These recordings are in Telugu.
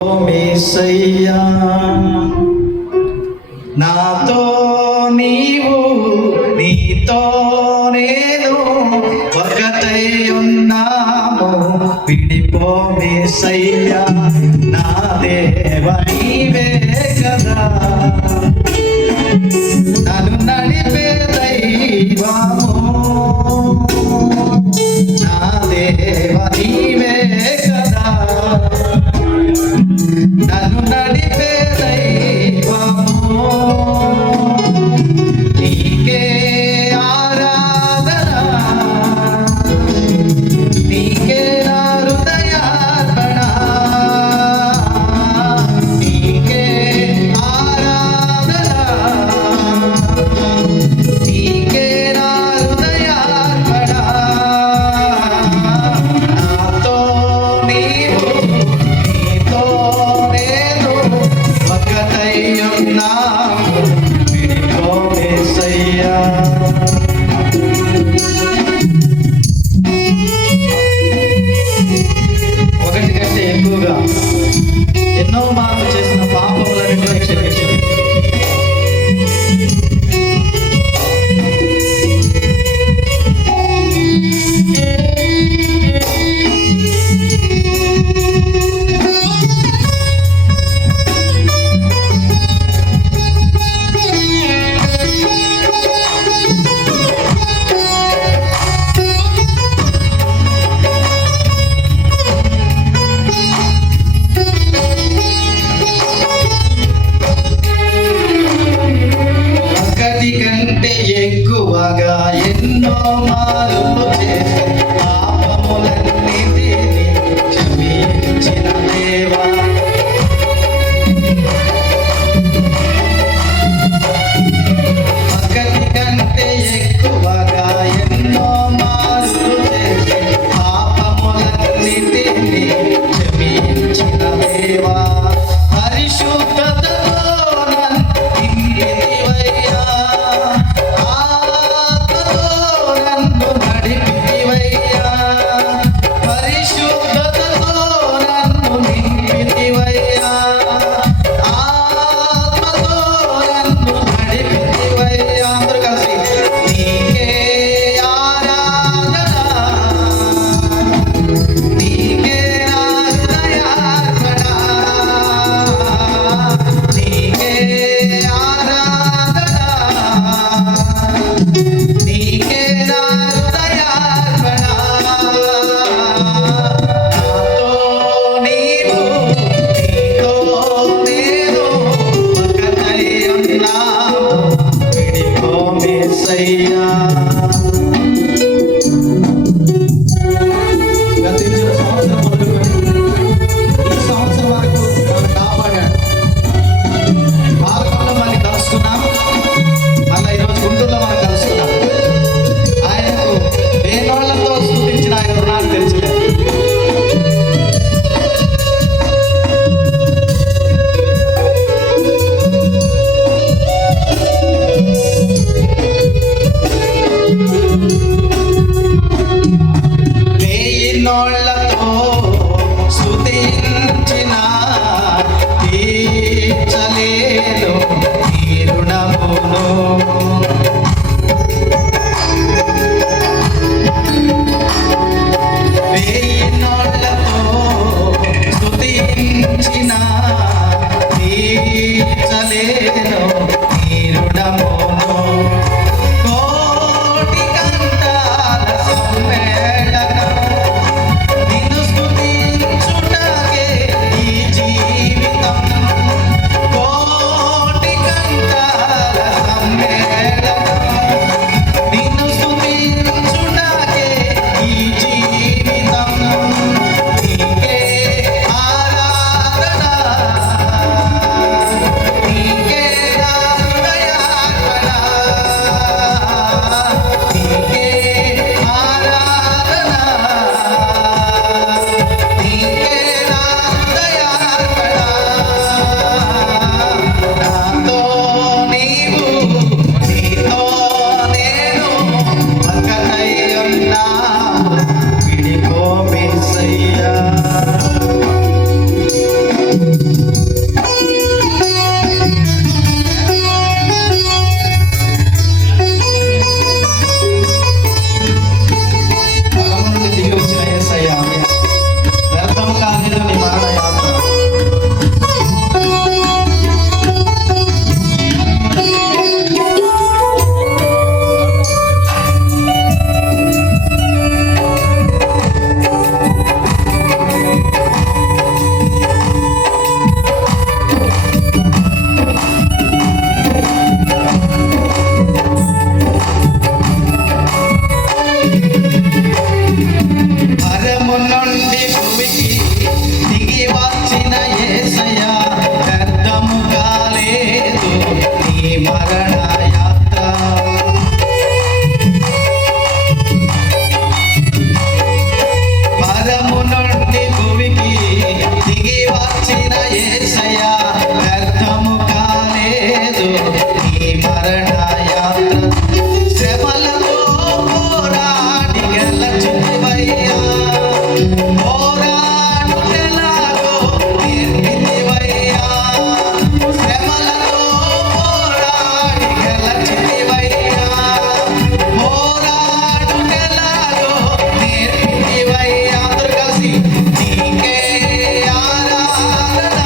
ఓ యేసయ్యా, నాతో నీవు నీతో నేను ఒకటై ఉన్నాము. విడిపో యేసయ్యా, నా దేవ నీవే కదా, నన్ను నడిపే దైవము. నా దేవ నీవే కదా, నన్ను నడిపే దైవము. నీకే ఆరాధన, నీకే నా హృదయార్పణ. నీకే ఆరాధన, నీకే నా హృదయార్పణ. నాతో నీవు నీతో నేను ఒకటై ఉన్నాము. విడిపో యేసయ్యా. ఒకటి కంటే ఎక్కువగా ఎన్నో మార్లు చేసిన పాపములన్నిటినీ క్షమించు. యేసయ్యా వ్యర్థము కాలేదు నీ మరణ యాత్ర. పరము నుండి భూమికి దిగి వచ్చిన యేసయ్యా వ్యర్థము కాలేదు నీ మరణ యాత్ర. శ్రమలతో పోరాడి గెలచితివయ్యా, పోరాడుటెలాగో నేర్పితివయ్యా. శ్రమలతో పోరాడి గెలచితివయ్యా, పోరాడుటెలాగో నేర్పితివయ్యా. అందరూ కలిసి నీకే ఆరాధన,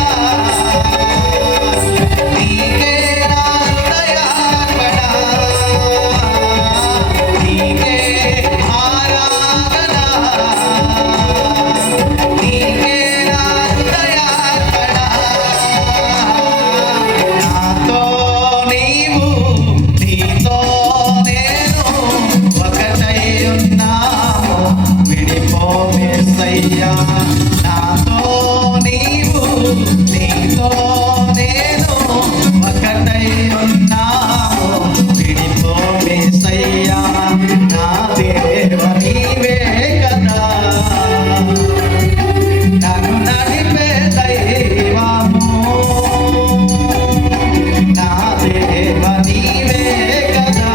నీకే నా హృదయార్పణ, నీకే ఆరాధన, నీకే నా హృదయార్పణ. నాతో నీవు నీతో నేను ఒకటై ఉన్నాము, విడిపోమేసయ్యా. నాతో నీవు నీతో నేను ఒకటై ఉన్నాము, విడిపోమేసయ్యా. నా దేవ నీవే కదా నన్ను నడిపే దైవము, నా దేవ నీవే కదా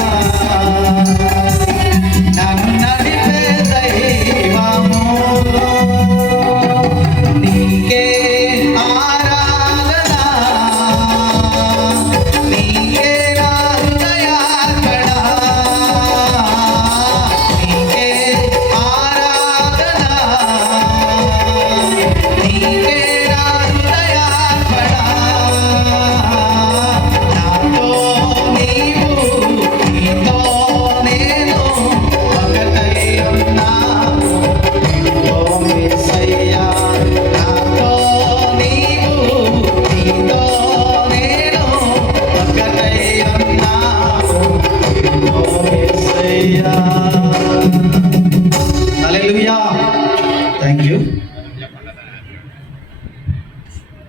నన్ను నడిపే దైవము. నీకే ఆరాధన, నీకే నా హృదయార్పణ, నీకే ఆరాధన, నీకే నా హృదయార్పణ. నాతో నీవు నీతో నేను ఒకటై ఉన్నాము, విడిపోమేసయ్యా. నాతో నీవు నీతో నేను ఒకటై ఉన్నాము, విడిపోమేసయ్యా. హల్లెలూయా. Thank you.